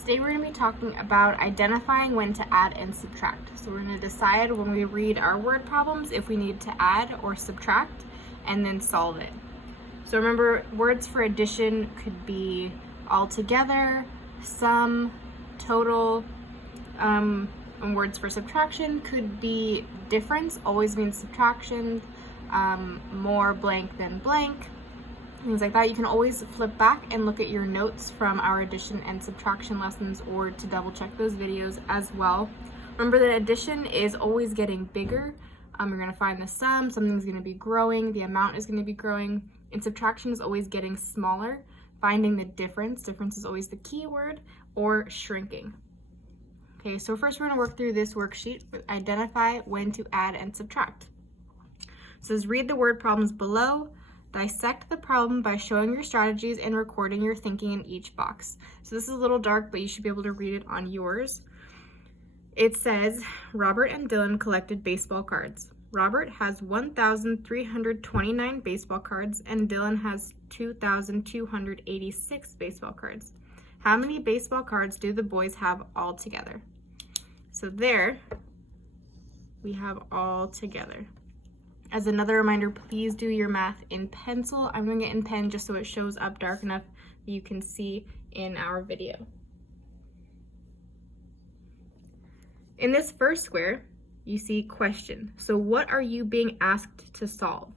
Today we're going to be talking about identifying when to add and subtract. So we're going to decide when we read our word problems if we need to add or subtract and then solve it. So remember, words for addition could be altogether, sum, total, and words for subtraction could be difference, always means subtraction, more blank than blank, things like that. You can always flip back and look at your notes from our addition and subtraction lessons or to double check those videos as well. Remember that addition is always getting bigger. You're going to find the sum, something's going to be growing, the amount is going to be growing, and subtraction is always getting smaller, finding the difference is always the key word, or shrinking. Okay, so first we're going to work through this worksheet, identify when to add and subtract. It says read the word problems below. Dissect the problem by showing your strategies and recording your thinking in each box. So this is a little dark, but you should be able to read it on yours. It says, Robert and Dylan collected baseball cards. Robert has 1,329 baseball cards and Dylan has 2,286 baseball cards. How many baseball cards do the boys have all together? So there we have all together. As another reminder, please do your math in pencil. I'm doing it in pen just so it shows up dark enough that you can see in our video. In this first square, you see question. So what are you being asked to solve?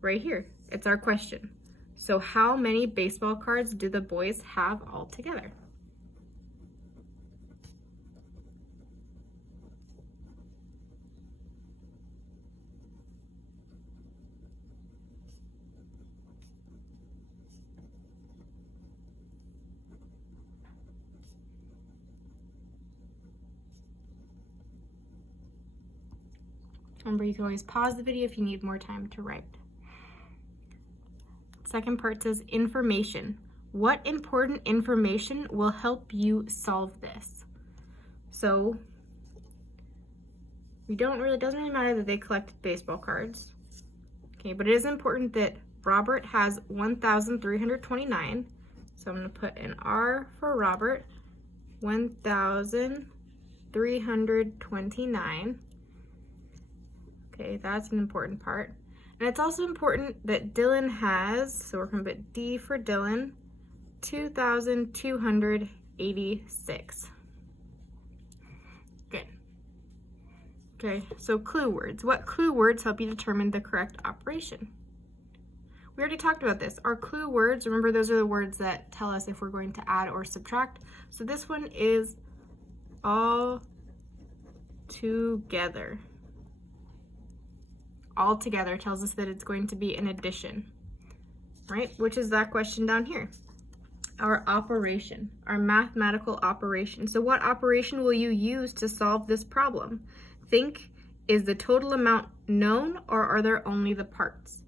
Right here, it's our question. So how many baseball cards do the boys have all together? Remember, you can always pause the video if you need more time to write. Second part says information. What important information will help you solve this? So it doesn't really matter that they collected baseball cards. Okay, but it is important that Robert has 1,329. So I'm going to put an R for Robert, 1,329. Okay, that's an important part. And it's also important that Dylan has, so we're going to put D for Dylan, 2,286. Good. Okay, so clue words. What clue words help you determine the correct operation? We already talked about this. Our clue words, remember those are the words that tell us if we're going to add or subtract. So this one is all together. All together tells us that it's going to be an addition, right? Which is that question down here. Our operation, our mathematical operation. So what operation will you use to solve this problem? Think, is the total amount known or are there only the parts?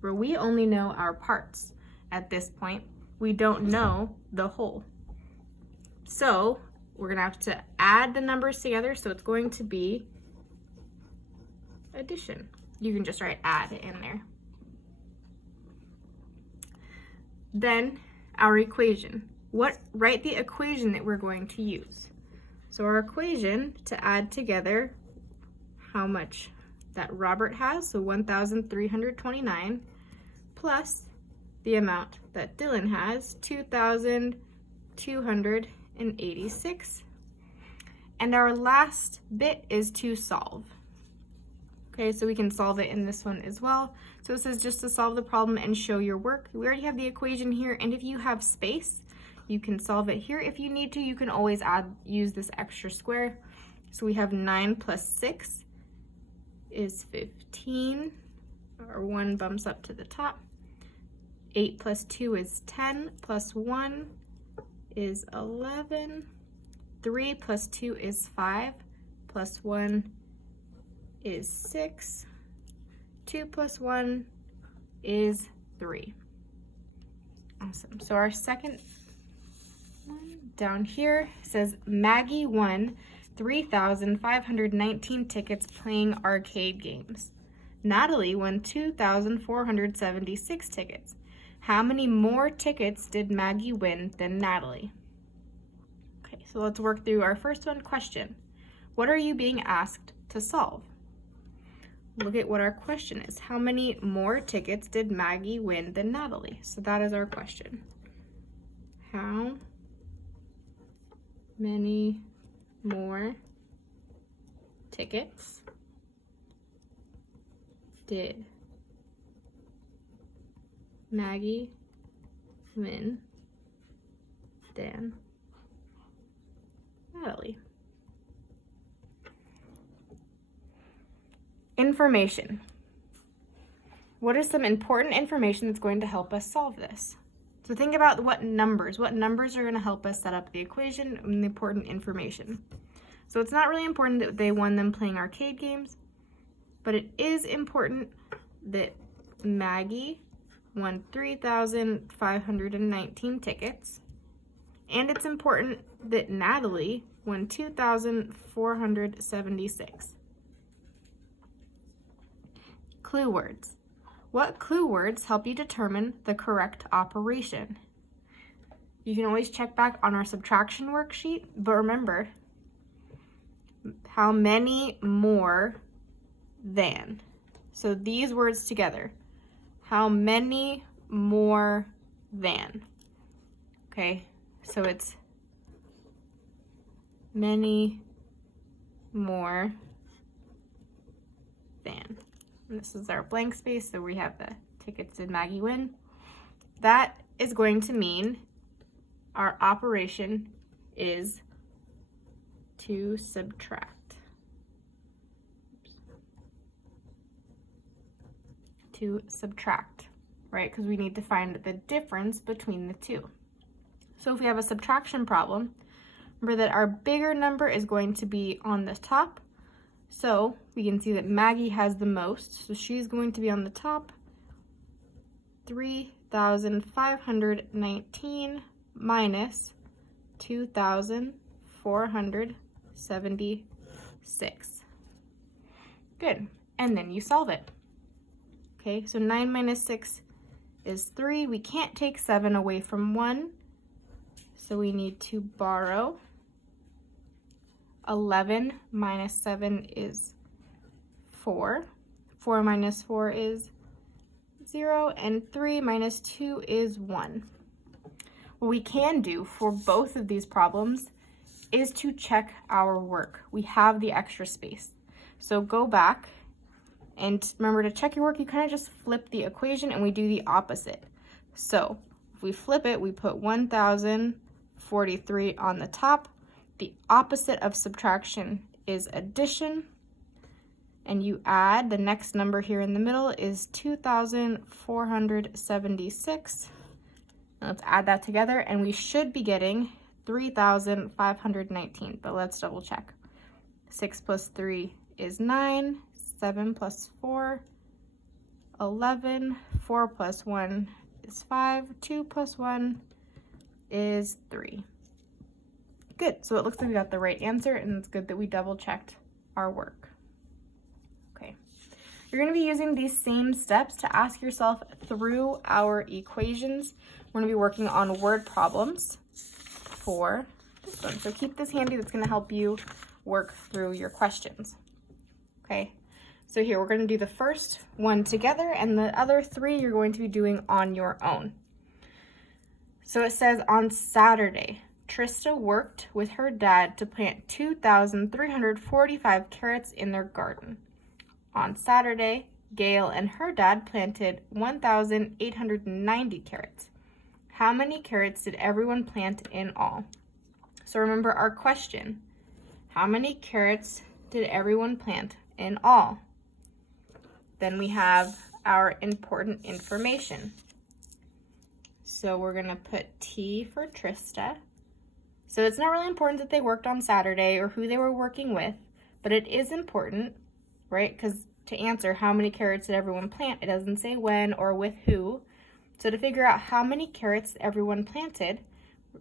Where we only know our parts at this point. We don't know the whole. So we're gonna have to add the numbers together. So it's going to be addition. You can just write add in there. Then our equation. Write the equation that we're going to use. So our equation to add together how much that Robert has, so 1,329, plus the amount that Dylan has, 2,286. And our last bit is to solve. Okay, so we can solve it in this one as well. So it says just to solve the problem and show your work. We already have the equation here, and if you have space, you can solve it here. If you need to, you can always use this extra square. So we have 9 plus 6 is 15, or 1 bumps up to the top. 8 plus 2 is 10, plus 1 is 11. 3 plus 2 is 5, plus 1 is 6. 2 plus 1 is 3. Awesome. So our second one down here says Maggie won 3,519 tickets playing arcade games. Natalie won 2,476 tickets. How many more tickets did Maggie win than Natalie? Okay, so let's work through our first one. Question. What are you being asked to solve? Look at what our question is. How many more tickets did Maggie win than Natalie? So that is our question. How many more tickets did Maggie win than Natalie? Information. What is some important information that's going to help us solve this? So think about what numbers are going to help us set up the equation and the important information. So it's not really important that they won them playing arcade games, but it is important that Maggie won 3,519 tickets, and it's important that Natalie won 2,476. Clue words. What clue words help you determine the correct operation? You can always check back on our subtraction worksheet, but remember, how many more than? So these words together. How many more than? Okay, so it's many more than. And this is our blank space, so we have the tickets did Maggie win. That is going to mean our operation is to subtract. To subtract, right? Because we need to find the difference between the two. So if we have a subtraction problem, remember that our bigger number is going to be on the top. So we can see that Maggie has the most, so she's going to be on the top. 3,519 minus 2,476. Good, and then you solve it. Okay, so 9 minus 6 is 3. We can't take 7 away from 1, so we need to borrow. 11 minus 7 is 4. 4 minus 4 is 0, and 3 minus 2 is 1. What we can do for both of these problems is to check our work. We have the extra space. So go back, and remember to check your work, you kind of just flip the equation and we do the opposite. So if we flip it, we put 1,043 on the top. The opposite of subtraction is addition, and you add the next number here in the middle is 2,476. Let's add that together, and we should be getting 3,519, but let's double check. 6 plus 3 is 9, 7 plus 4, 11, 4 plus 1 is 5, 2 plus 1 is 3. Good, so it looks like we got the right answer, and it's good that we double checked our work. Okay, you're gonna be using these same steps to ask yourself through our equations. We're gonna be working on word problems for this one. So keep this handy, that's gonna help you work through your questions. Okay, so here we're gonna do the first one together, and the other 3 you're going to be doing on your own. So it says on Saturday, Trista worked with her dad to plant 2,345 carrots in their garden. On Saturday, Gail and her dad planted 1,890 carrots. How many carrots did everyone plant in all? So remember our question. How many carrots did everyone plant in all? Then we have our important information. So we're going to put T for Trista. So it's not really important that they worked on Saturday or who they were working with, but it is important, right? Because to answer how many carrots did everyone plant, it doesn't say when or with who. So to figure out how many carrots everyone planted,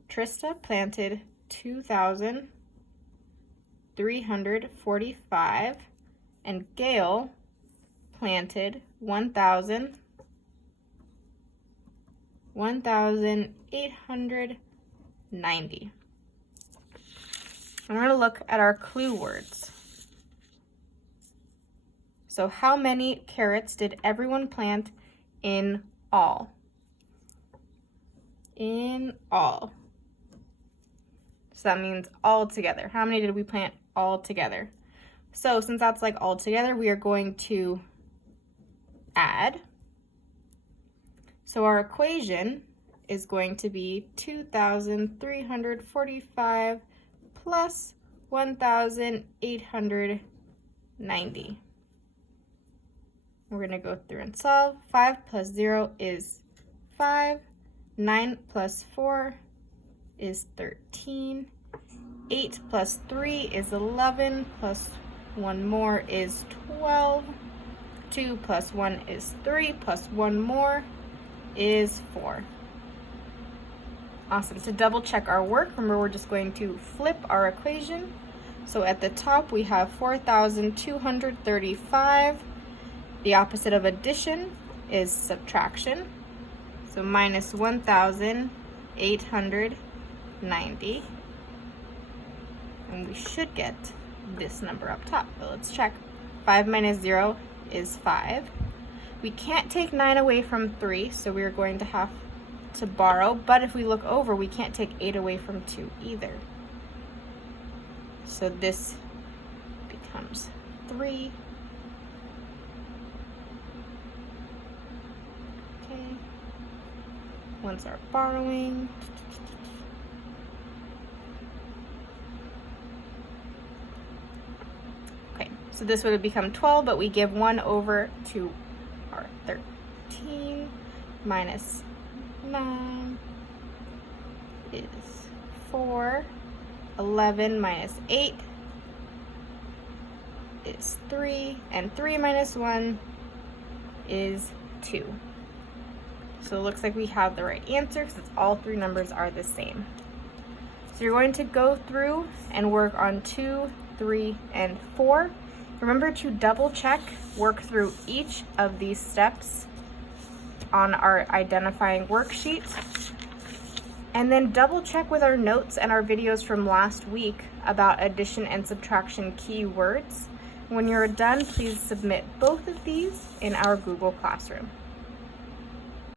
Trista planted 2,345 and Gail planted 1,000 1,890. And we're going to look at our clue words. So how many carrots did everyone plant in all? In all. So that means all together. How many did we plant all together? So since that's like all together, we are going to add. So our equation is going to be 2,345 plus 1,890. We're going to go through and solve. 5 plus 0 is 5. 9 plus 4 is 13. 8 plus 3 is 11. Plus 1 more is 12. 2 plus 1 is 3. Plus 1 more is 4. Awesome. To double check our work, remember we're just going to flip our equation. So at the top we have 4,235. The opposite of addition is subtraction. So minus 1,890. And we should get this number up top, but let's check. 5 minus 0 is 5. We can't take 9 away from 3, so we're going to have to borrow, but if we look over, we can't take 8 away from 2 either. So this becomes 3. Okay. Once our borrowing. Okay, so this would have become 12, but we give 1 over to our 13 minus 9 is 4. 11 minus 8 is 3. And 3 minus 1 is 2. So it looks like we have the right answer because all 3 numbers are the same. So you're going to go through and work on 2, 3, and 4. Remember to double check, work through each of these steps on our identifying worksheet. And then double check with our notes and our videos from last week about addition and subtraction keywords. When you're done, please submit both of these in our Google Classroom.